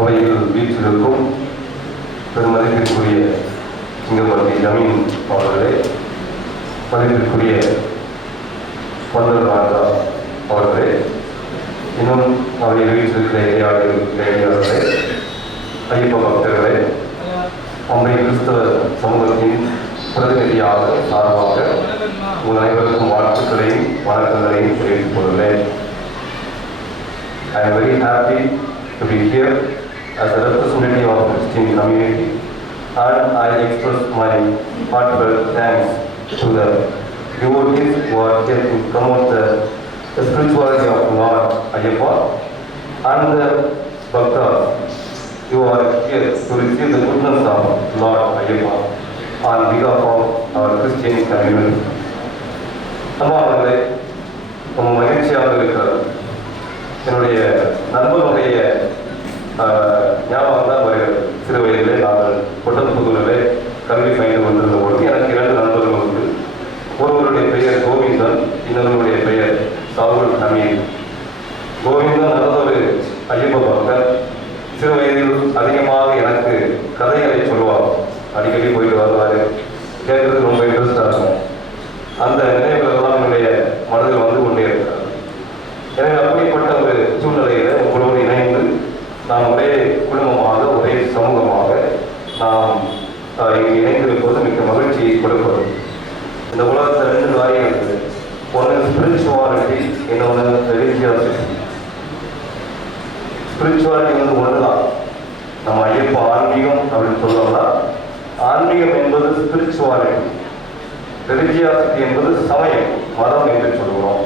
அவையில் வீற்றிருக்கும் பெருமதிப்பிற்குரிய சிங்கப்பட்டி ஜமீன் அவர்களே, மதிப்பிற்குரிய பந்தல் ராஜா அவர்களே, இன்னும் அவையில் வீற்றிருக்கிற இடையாளர்களே, ஐயப்ப பக்தர்களே, அம்மை கிறிஸ்தவ சமூகத்தின் பிரதிநிதியாக சார்பாக உங்கள் அனைவருக்கும் வாழ்த்துக்களையும் வணக்கங்களையும் தெரிவித்துக் கொள்கிறேன். I am very happy to be here as a representative of the Christian community, and I express my heartfelt thanks to the devotees who are here to promote the spirituality of Lord Ayyappa and the Bhaktas who are here to receive the goodness of Lord Ayyappa on behalf of our Christian community. அம்மாவர்களே, ரொம்ப மகிழ்ச்சியாக இருக்கிறது. என்னுடைய நண்பனுடைய ஞாபகம் தான் வருகிறது. சிறு வயதிலே நாங்கள் கொட்டப்புதூரிலே கல்வி பயின்று வந்திருந்த பொழுது எனக்கு 2 நண்பர்கள் உண்டு. ஒருவருடைய பெயர் கோவிந்தன், இன்னொருவருடைய பெயர் சாகுல் ஹமீத். கோவிந்தன் நல்லதொரு ஐயப்ப பக்தர். சிறு வயதில் அதிகமாக எனக்கு கதைகளை சொல்லுவார். அடிக்கடி போயிட்டு வருவார். கேட்கறதுக்கு ரொம்ப இன்ட்ரெஸ்டாக இருக்கும். அந்த நினைவுகளெல்லாம் என்னுடைய மனதில் வந்து கொண்டே இருக்கிறார். எனவே அப்படிப்பட்ட ஒரு சூழ்நிலையில் உங்களோடு இணைந்து நாம் ஒரே குடும்பமாக, ஒரே சமூகமாக நாம் இங்கே இணைந்திருப்பது மிக்க மகிழ்ச்சியை கொடுப்பது. இந்த உலகத்தில் 2 காரியம் இருக்குது. ஒன்று ஸ்பிரிச்சுவாலிட்டி, இன்னொன்று ரிலீஜியாசிட்டி. ஸ்பிரிச்சுவாலிட்டி வந்து ஒன்று தான். நம்ம ஐயப்ப ஆன்மீகம் அப்படின்னு சொல்லணும்னா, ஆன்மீகம் என்பது ஸ்பிரிச்சுவாலிட்டி, ரிலீஜியாசிட்டி என்பது சமயம், மதம் என்று சொல்கிறோம்.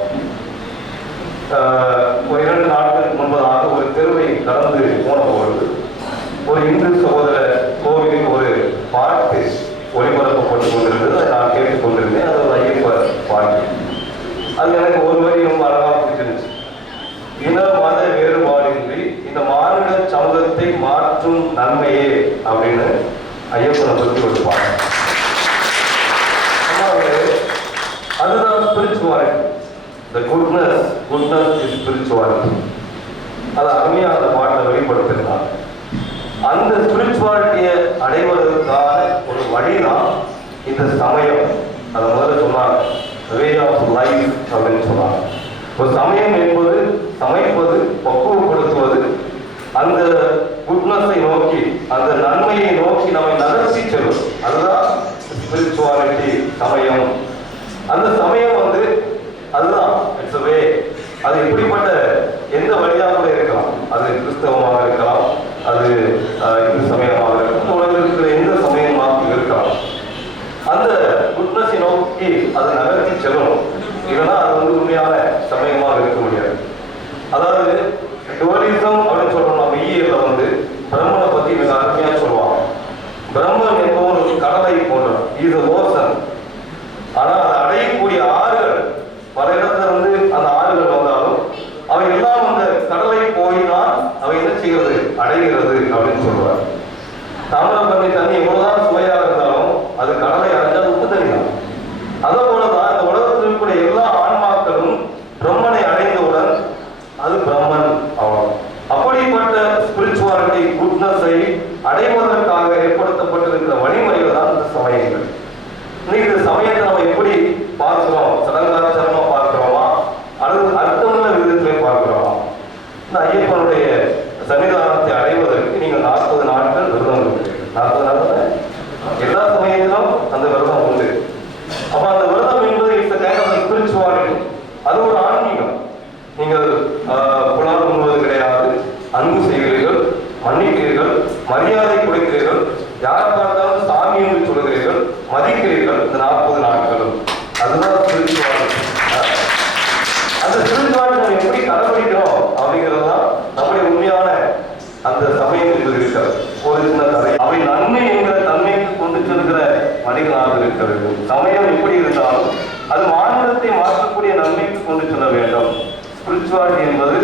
ஒரு 2 நாட்களுக்கு முன்பதாக ஒரு தெருவை கடந்து போன பொழுது ஒரு இந்து சகோதர கோவிலில் ஒரு பாட்டு ஒளிபரப்பப்பட்டு கொண்டிருந்தது. அதை நான் கேட்டுக் கொண்டிருந்தேன். அது ஒரு ஐயப்ப பாட்டு. அது எனக்கு ஒரு வரி ரொம்ப அழகாக பிடிச்சிருந்துச்சு. இன மத வேறுபாடின்றி இந்த மாநில சமூகத்தை மாற்றும் நன்மையே அப்படின்னு ஐயப்பனை பற்றி ஒரு பாட்டு. அதுதான் spirituality. The goodness is spirituality. அது அருமையாக அந்த பாட்டை வெளிப்படுத்திருந்தாங்க. அந்த ஸ்பிரிச்சுவாலிட்டியை அடைவதற்கான ஒரு வழிதான் இந்த சமயம். அதை முதல்ல சொன்னாங்க, வே ஆஃப் லைஃப் அப்படின்னு சொன்னாங்க. ஒரு சமயம் என்பது சமைப்பது, பக்குவப்படுத்துவது, அந்த குட்னஸை நோக்கி, அந்த நன்மையை நோக்கி நம்மை நகர்த்தி செல்வது. அதுதான் ஸ்பிரிச்சுவாலிட்டி, சமயம். அந்த சமயம் வந்து அதுதான் இட்ஸ் வே. அது எப்படிப்பட்ட எந்த வழியாக கூட இருக்கலாம். அது கிறிஸ்தவமாக இருக்கலாம், அது இந்து சமயமாக இருக்கலாம், உலகில் இருக்கிற எந்த சமயமாக இருக்கலாம். அந்த குட்னஸை நோக்கி அதை நகர்த்தி செல்லணும். இல்லைன்னா அது வந்து உண்மையான சமயமாக இருக்க முடியாது. அதாவது டுவலிசம் அப்படின்னு சொல்றோம். மெய்யியல்ல வந்து பிரம்மனை பத்தி மிக அருமையாக சொல்லுவாங்க. பிரம்மன் என்பவன் ஒரு கடலை போன்றவன், இது ஓசன். ஆனால் அதை அடையக்கூடிய ஆறுகள் பல இடத்துல வந்து அந்த ஆறுகள் வந்தாலும் அவை எல்லாம் அந்த கடலை போய்தான் அவை என்ன செய்கிறது, அடைகிறது அப்படின்னு சொல்லுவார். தாமிரபரணி தண்ணி எவ்வளவுதான் சுவையாக இருந்தாலும் அது கடலை அடைஞ்சால் உப்பு தண்ணி தான். அதே போலதான் இந்த உலகத்தில் இருக்கக்கூடிய எல்லா ஆன்மாக்களும் பிரம்மனை அடைந்தவுடன் அது பிரம்மன் ஆகும். அப்படிப்பட்ட ஸ்பிரிச்சுவாலிட்டி, குட்னஸை அடைவதற்காக ஏற்படுத்தப்பட்டிருக்கிற வழிமுறைகள் தான் இந்த சமயங்கள். இன்னைக்கு இந்த சமயத்தை நம்ம எப்படி பார்க்கிறோம்? சடங்காச்சாரமா பார்க்கிறோமா அல்லது அர்த்தமுள்ள விதத்திலே பார்க்கிறோமா? இந்த ஐயப்பனுடைய சன்னிதானத்தை அடைவதற்கு நீங்கள் 40 நாட்கள் விரதம் இருக்கிறீர்கள். 40 நாட்கள் எல்லா சமயத்திலும் அந்த விரதம் உண்டு. அப்ப அந்த விரதம் என்பது இட்ஸ் கைண்ட் ஆஃப் ஸ்பிரிச்சுவாலிட்டி. அது ஒரு ஆன்மீகம். நீங்கள் புலால் உண்பது கிடையாது, அன்பு செய்கிறீர்கள், மன்னிக்கிறீர்கள், மரியாதை கொடுக்கிறீர்கள், யாரை பார்த்தாலும் சாமி என்று சொல்கிறீர்கள், மதிக்கிறீர்கள். இந்த 40 நாட்களும் அதுதான் ஸ்பிரிச்சுவாலிட்டி. அந்த ஸ்பிரிச்சுவாலிட்டி நம்ம எப்படி கடைபிடிக்கிறோம் அப்படிங்கிறதுதான் நம்முடைய உண்மையான அந்த சமயம் என்பது இருக்கிறது. ஒரு சின்ன கதை, அவை நன்மை என்கிற தன்மைக்கு கொண்டு செல்கிற மனிதனாக இருக்கிறது. சமயம் எப்படி இருந்தாலும் அது மாநிலத்தை மாற்றக்கூடிய நன்மைக்கு கொண்டு செல்ல வேண்டும். ஸ்பிரிச்சுவாலிட்டி என்பது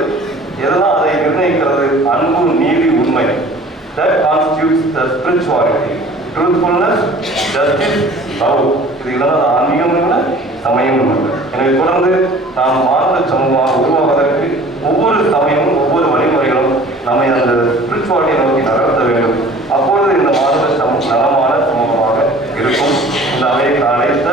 எதெல்லாம் அதை நிர்ணயிக்கிறது? அன்பு, நீதி, உண்மை. That constitutes the spirituality. Truthfulness, justice, love. இது இதெல்லாம் ஆன்மீகம் இல்லை, சமயம் இல்லை. எனவே தொடர்ந்து நாம் மாநில சமூகமாக உருவாவதற்கு ஒவ்வொரு சமயமும் ஒவ்வொரு வழிமுறைகளும் நம்மை அந்த ஸ்பிரிச்சுவாலிட்டியை நோக்கி நகர்த்த வேண்டும். அப்பொழுது இந்த மாநில நலமான சமூகமாக இருக்கும். இந்த அவையை அழைத்த